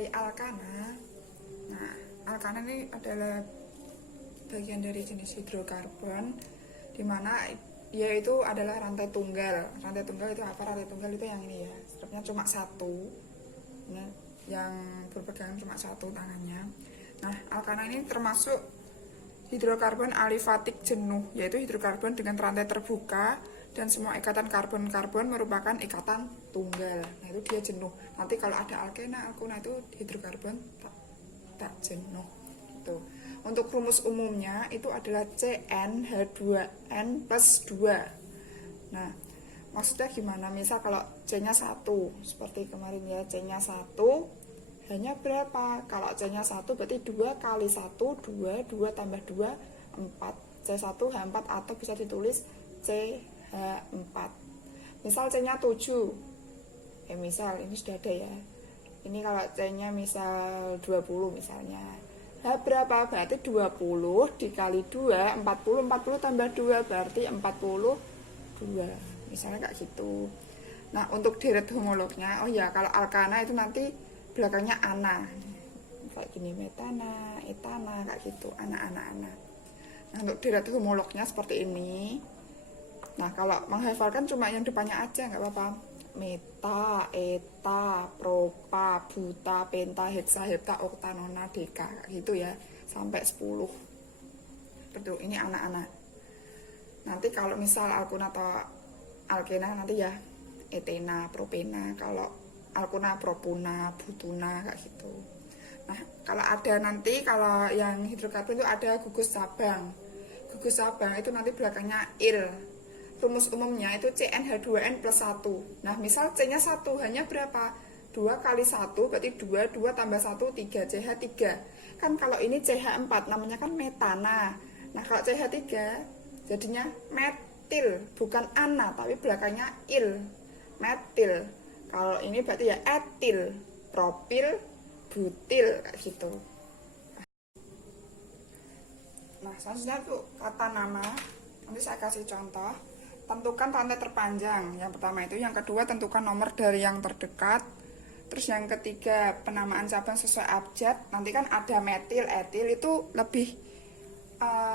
mencari alkana. Nah, alkana ini adalah bagian dari jenis hidrokarbon, dimana yaitu adalah rantai tunggal. Rantai tunggal itu apa? Rantai tunggal itu yang ini ya, strapnya cuma satu, ya, yang berpegangan cuma satu tangannya. Nah, alkana ini termasuk hidrokarbon alifatik jenuh, yaitu hidrokarbon dengan rantai terbuka dan semua ikatan karbon-karbon merupakan ikatan tunggal. Nah, itu dia jenuh. Nanti kalau ada alkena, alkuna itu hidrokarbon tak jenuh. Itu. Untuk rumus umumnya itu adalah CnH2n plus 2. Nah, maksudnya gimana? Misal kalau C-nya 1, seperti kemarin ya, C-nya 1 hanya berapa? Kalau C-nya 1 berarti 2 kali 1, 2, 2 tambah 2, 4. C1H4 atau bisa ditulis CH4. Misal C-nya 7. Misal ini sudah ada ya. Ini kalau C-nya misal 20 misalnya. H berapa? Berarti 20 dikali 2, 40, 40 tambah 2 berarti 42. Misalnya kayak gitu. Nah, untuk deret homolognya, oh ya, kalau alkana itu nanti belakangnya ana. Kayak gini, metana, etana, kayak gitu, ana. Nah, untuk deret homolognya seperti ini. Nah, kalau menghafalkan cuma yang depannya aja, nggak apa-apa. Meta, eta, propa, buta, penta, heksa, hepta, okta, nona, deka, gitu ya, sampai 10. Betul, ini anak-anak. Nanti kalau misal alkuna atau alkena nanti ya etena, propena, kalau alkuna, propuna, butuna, kayak gitu. Nah, kalau ada nanti, kalau yang hidrokarbon itu ada gugus cabang. Gugus cabang itu nanti belakangnya il. Rumus umumnya itu CnH2n plus 1. Nah, misal C-nya 1, hanya berapa? 2 kali 1 berarti 2, 2 tambah 1, 3, CH3. Kan kalau ini CH4, namanya kan metana. Nah, kalau CH3 jadinya metil, bukan ana, tapi belakangnya il. Metil. Kalau ini berarti ya etil, propil, butil, kayak gitu. Nah, selanjutnya tuh kata nama. Nanti saya kasih contoh. Tentukan rantai terpanjang. Yang pertama itu, yang kedua tentukan nomor dari yang terdekat. Terus yang ketiga penamaan cabang sesuai abjad. Nanti kan ada metil, etil itu lebih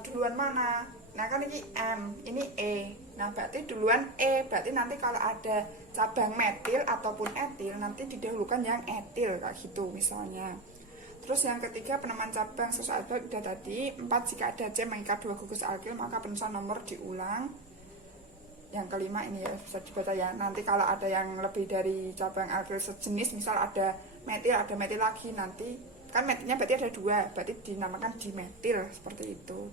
duluan mana? Nah, kan ini M, ini E. Nah, berarti duluan E. Berarti nanti kalau ada cabang metil ataupun etil, nanti didahulukan yang etil, kayak gitu misalnya. Terus yang ketiga penamaan cabang sesuai abjad udah tadi. 4, jika ada C mengikat 2 gugus alkil, maka penulisan nomor diulang. Yang kelima ini ya bisa dibaca ya, nanti kalau ada yang lebih dari cabang alkil sejenis, misal ada metil lagi, nanti kan metilnya berarti ada 2, berarti dinamakan dimetil, seperti itu.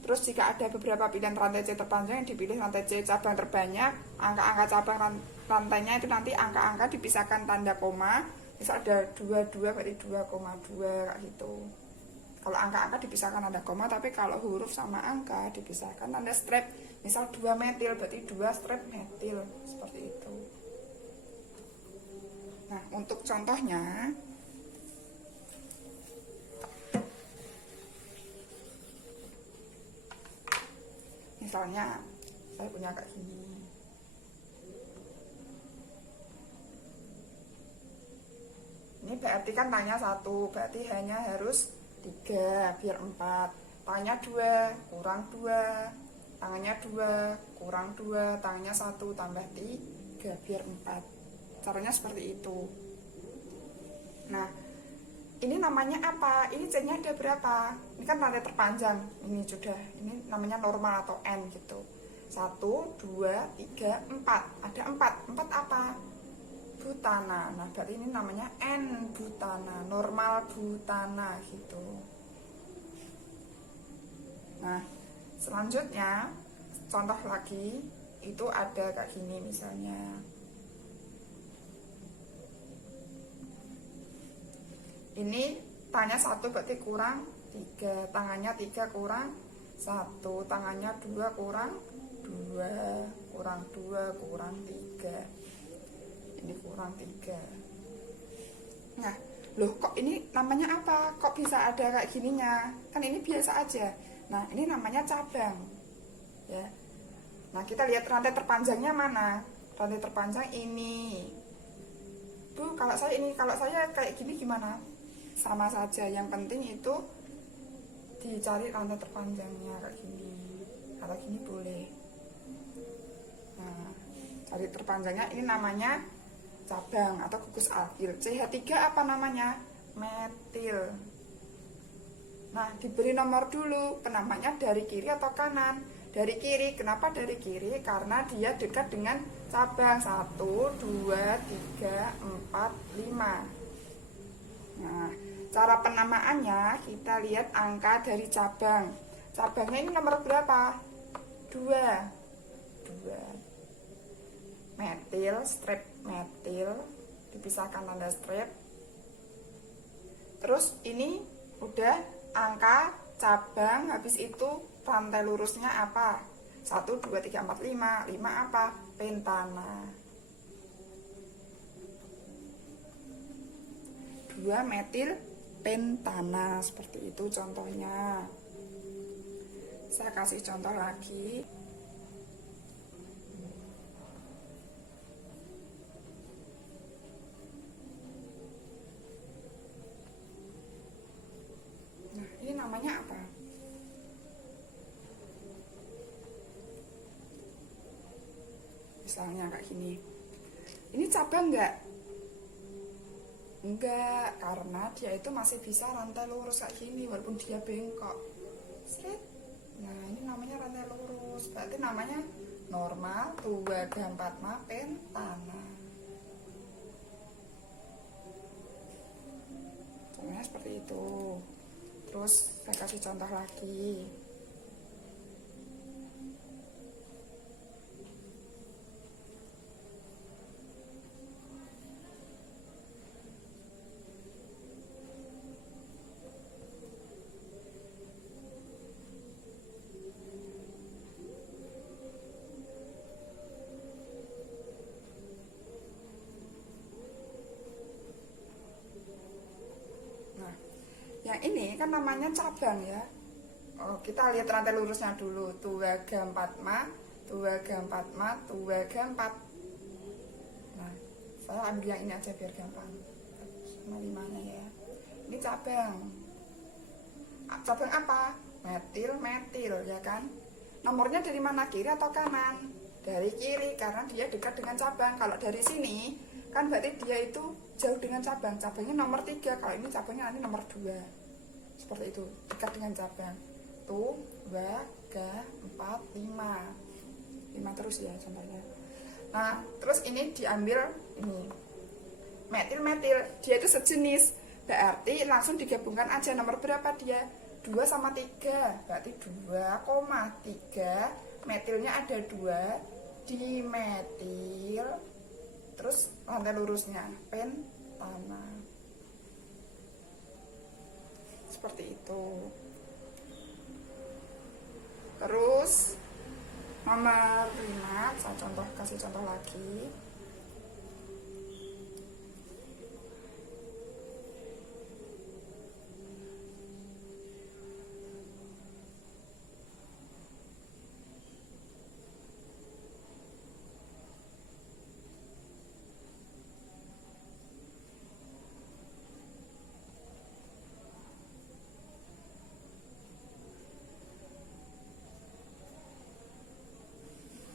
Terus jika ada beberapa pilihan rantai C terpanjang, yang dipilih rantai C cabang terbanyak, angka-angka cabang rantainya itu nanti angka-angka dipisahkan tanda koma. Misal ada 22 berarti 2,2 kayak gitu. Kalau angka-angka dipisahkan tanda koma, tapi kalau huruf sama angka dipisahkan tanda strap. Misal 2 metil berarti 2 strap metil, seperti itu. Nah, untuk contohnya, misalnya saya punya kayak gini. Ini berarti kan tanya 1, berarti hanya harus 3 biar 4. Tangannya 2 kurang 2, tangannya 2 kurang 2, tangannya 1 tambah 3 biar 4. Caranya seperti itu. Nah, ini namanya apa? Ini C-nya ada berapa? Ini kan rantai terpanjang. Ini sudah, ini namanya normal atau N gitu. 1, 2, 3, 4. Ada 4. 4 apa? Butana. Nah, berarti ini namanya N butana, normal butana gitu. Nah, selanjutnya contoh lagi itu ada kayak gini misalnya. Ini tangannya 1 berarti kurang 3, tangannya 3 kurang 1, tangannya 2 kurang 2, kurang 2 kurang 3. Ini kurang 3. Nah, loh kok ini namanya apa? Kok bisa ada kayak gininya? Kan ini biasa aja. Nah, ini namanya cabang. Ya. Nah, kita lihat rantai terpanjangnya mana? Rantai terpanjang ini. Bu, kalau saya kayak gini gimana? Sama saja, yang penting itu dicari rantai terpanjangnya kayak gini. Kalau gini boleh. Nah, cari terpanjangnya ini namanya cabang atau gugus alkil. CH3 apa namanya? Metil. Nah, diberi nomor dulu, penamanya dari kiri atau kanan. Dari kiri, kenapa dari kiri? Karena dia dekat dengan cabang 1, 2, 3, 4, 5. Nah, cara penamaannya kita lihat angka dari cabang. Cabangnya ini nomor berapa? 2. 2. Metil, strip metil, dipisahkan tanda strip. Terus ini udah angka cabang, habis itu rantai lurusnya apa? 1, 2, 3, 4, 5. 5 apa? Pentana. 2 metil pentana, seperti itu contohnya. Saya kasih contoh lagi. Nah, ini namanya apa? Misalnya kayak gini. Ini cabang enggak? Enggak, karena dia itu masih bisa rantai lurus kayak gini walaupun dia bengkok. Set. Nah, ini namanya rantai lurus. Berarti namanya normal 2 gampat pentana. Contohnya seperti itu. Terus saya kasih contoh lagi. Nah, yang ini kan namanya cabang ya. Oh, kita lihat rantai lurusnya dulu. 2 gampat ma, 2 gampat ma, 2 gampat. Nah, saya ambil yang ini aja biar gampang. Sama 5-nya ya. Ini cabang. Cabang apa? Metil, metil ya kan? Nomornya dari mana? Kiri atau kanan? Dari kiri, karena dia dekat dengan cabang. Kalau dari sini kan berarti dia itu jauh dengan cabang. Cabangnya nomor 3. Kalau ini cabangnya nanti nomor 2. Seperti itu, dekat dengan cabang. 2, 3, 4, 5. 5 terus ya contohnya. Nah, terus ini diambil ini. Metil, metil. Dia itu sejenis. Berarti langsung digabungkan aja. Nomor berapa dia? 2 sama 3. Berarti 2,3. Metilnya ada 2. Dimetil. Terus rantai lurusnya pentana. Seperti itu. Terus nomor 5, saya kasih contoh lagi.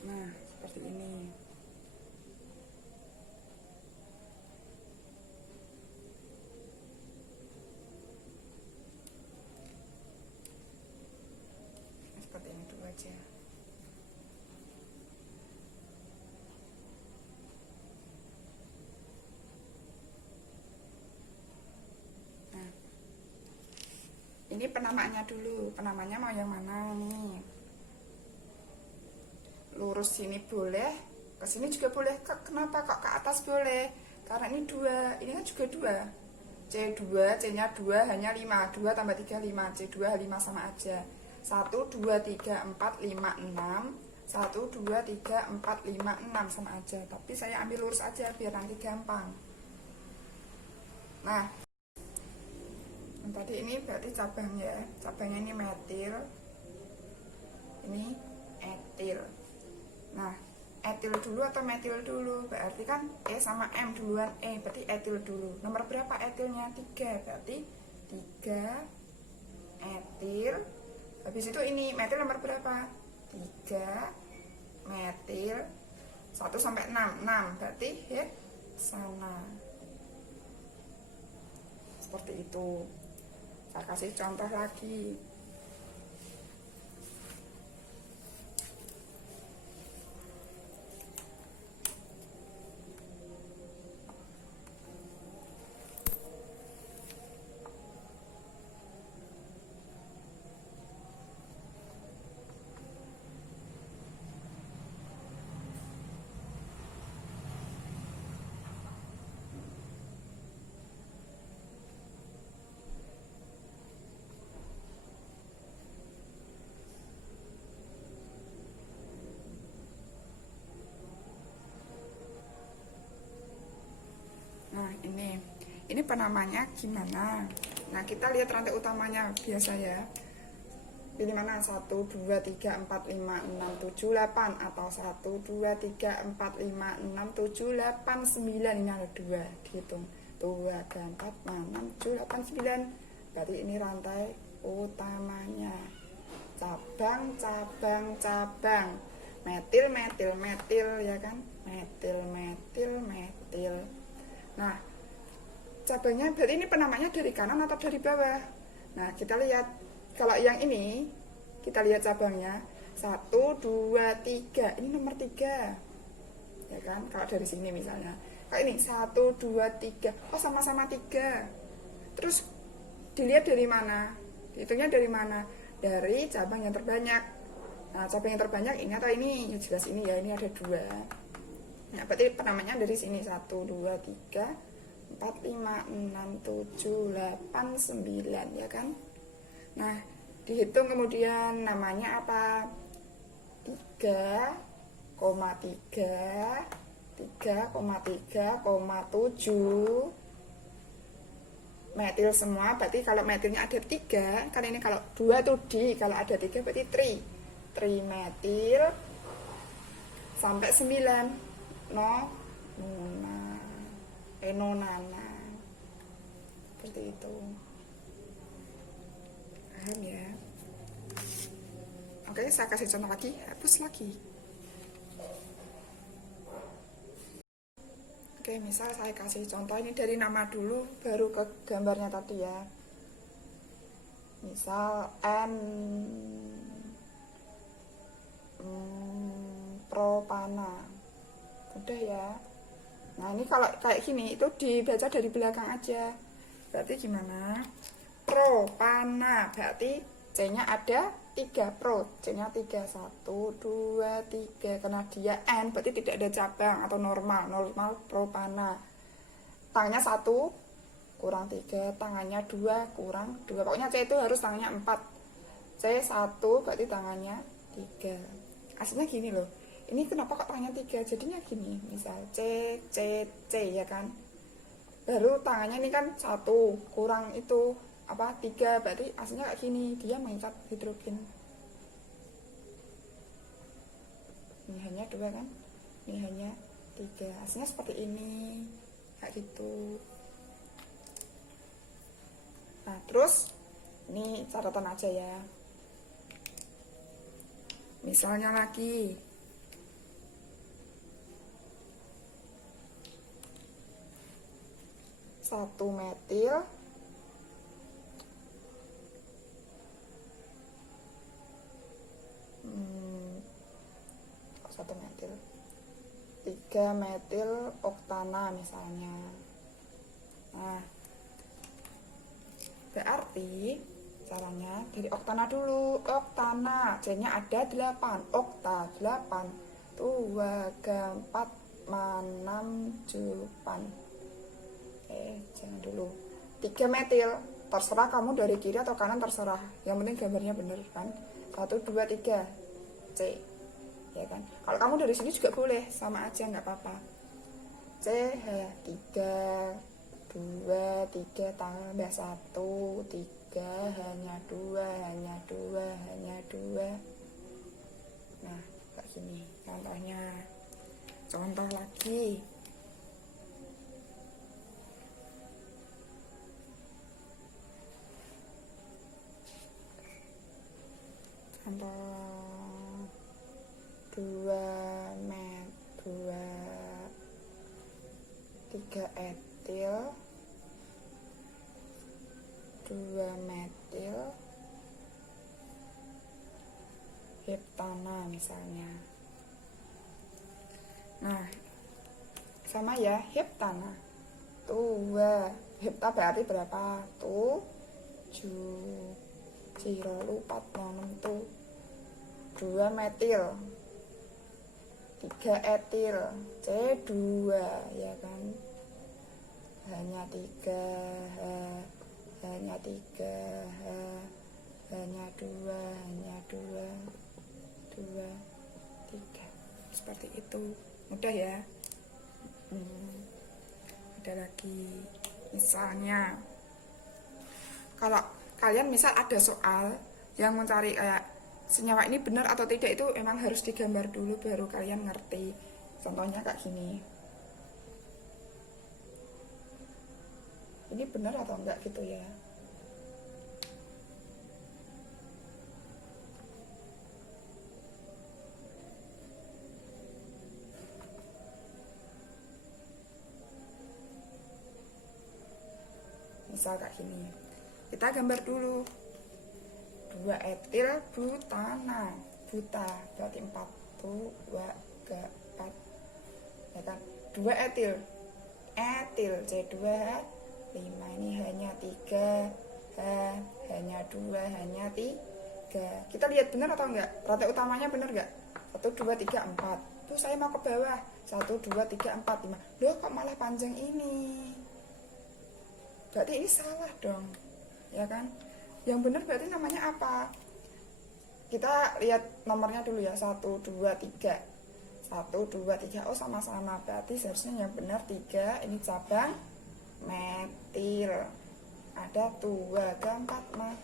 Nah, seperti ini. Seperti ini dulu aja. Nah, ini penamaannya dulu. Penamanya mau yang mana nih? Lurus sini boleh, ke sini juga boleh. Kenapa kok ke atas boleh? Karena ini 2, ini kan juga 2. C2, C-nya 2 hanya 5. 2 tambah 3, 5. C2 5 sama aja. 1, 2, 3, 4, 5, 6. 1, 2, 3, 4, 5, 6 sama aja. Tapi saya ambil lurus aja biar nanti gampang. Nah, tadi ini berarti cabang ya. Cabangnya ini metil. Ini etil. Nah, etil dulu atau metil dulu? Berarti kan E sama M duluan berarti etil dulu. Nomor berapa etilnya? 3, berarti 3 etil. Habis itu ini metil nomor berapa? 3 metil 1 sampai 6 berarti heksana. Seperti itu. Saya kasih contoh lagi. Nah, ini penamanya gimana? Nah, kita lihat rantai utamanya biasa ya. Pilih mana? 1, 2, 3, 4, 5, 6, 7, 8 atau 1, 2, 3, 4, 5, 6, 7, 8, 9. Ini ada 2, dihitung. 2, 3, 4, 5, 6, 7, 8, 9. Berarti ini rantai utamanya. Cabang, cabang, cabang. Metil, metil, metil ya kan? Metil, metil, metil. Nah, cabangnya berarti ini penamanya dari kanan atau dari bawah. Nah, kita lihat. Kalau yang ini, kita lihat cabangnya. 1, 2, 3. Ini nomor 3. Ya kan? Kalau dari sini misalnya. Kayak ini, 1, 2, 3. Oh, sama-sama 3. Terus, dilihat dari mana? Dihitungnya dari mana? Dari cabang yang terbanyak. Nah, cabang yang terbanyak ini atau ini? Ya jelas ini ya, ini ada 2. Nah, berarti penamanya dari sini 1, 2, 3, 4, 5, 6, 7, 8, 9 ya kan. Nah, dihitung kemudian namanya apa? 3,3, 3,3,7 metil semua. Berarti kalau metilnya ada 3, kan ini kalau 2 itu di, kalau ada 3 berarti tri metil sampai 9 nonana seperti itu. Paham ya? Oke, saya kasih contoh lagi, hapus lagi. Oke, misal saya kasih contoh ini dari nama dulu baru ke gambarnya tadi ya. Misal N propana. Udah ya. Nah, ini kalau kayak gini itu dibaca dari belakang aja. Berarti gimana? Propana, berarti C-nya ada 3 pro, C-nya 3, 1, 2, 3. Karena dia N, berarti tidak ada cabang atau normal propana. Tangannya 1 kurang 3, tangannya 2 kurang 2. Pokoknya C itu harus tangannya 4. C 1 berarti tangannya 3. Aslinya gini loh. Ini kenapa kok tangannya 3? Jadinya gini, misal C, C, C ya kan. Baru tangannya ini kan 1 kurang itu 3, berarti aslinya kayak gini, dia mengikat hidrogen. Ini hanya 2 kan, ini hanya 3, aslinya seperti ini, kayak gitu. Nah, terus ini catatan aja ya. Misalnya lagi 1 metil 3 metil oktana misalnya. Nah, berarti caranya dari oktana dulu. Oktana, C-nya ada 8, okta 8, 2, 4, 6, 7. Jangan dulu. 3 metil, terserah kamu dari kiri atau kanan terserah. Yang penting gambarnya bener kan. 1, 2, 3, C. Ya kan. Kalau kamu dari sini juga boleh, sama aja nggak apa-apa. C 3, 2, 3 tambah 1, 3, hanya 2, hanya 2, hanya 2. Nah, kayak gini contohnya. Contoh lagi. Contoh 3 etil 2 metil heptana misalnya. Nah, sama ya, heptana. Hepta berarti berapa? 7 4 6 2 metil 3 etil C2 ya kan, hanya 3 hanya 3 hanya 2 2 3 seperti itu. Mudah ya. Ada lagi misalnya, kalau kalian misal ada soal yang mencari kayak senyawa ini benar atau tidak, itu emang harus digambar dulu baru kalian ngerti. Contohnya kayak gini, ini benar atau enggak gitu ya. Misal kayak gini, kita gambar dulu 2 etil butana, buta berarti 4 2 3 4 ya kan, 2 etil C2 5, ini hanya 3 hanya 2 hanya 3. Kita lihat benar atau enggak, rantai utamanya benar enggak? 1 2 3 4. Tuh saya mau ke bawah 1 2 3 4 5. Loh kok malah panjang ini? Berarti ini salah dong, ya kan? Yang benar berarti namanya apa? Kita lihat nomornya dulu ya, 1 2 3 1 2 3. Oh sama-sama, berarti seharusnya yang benar 3. Ini cabang metil, ada 2 4 mah,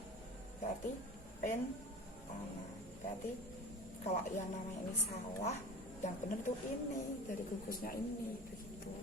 berarti pentana. Berarti kalau yang namanya ini salah, yang benar tuh ini, dari gugusnya ini begitu.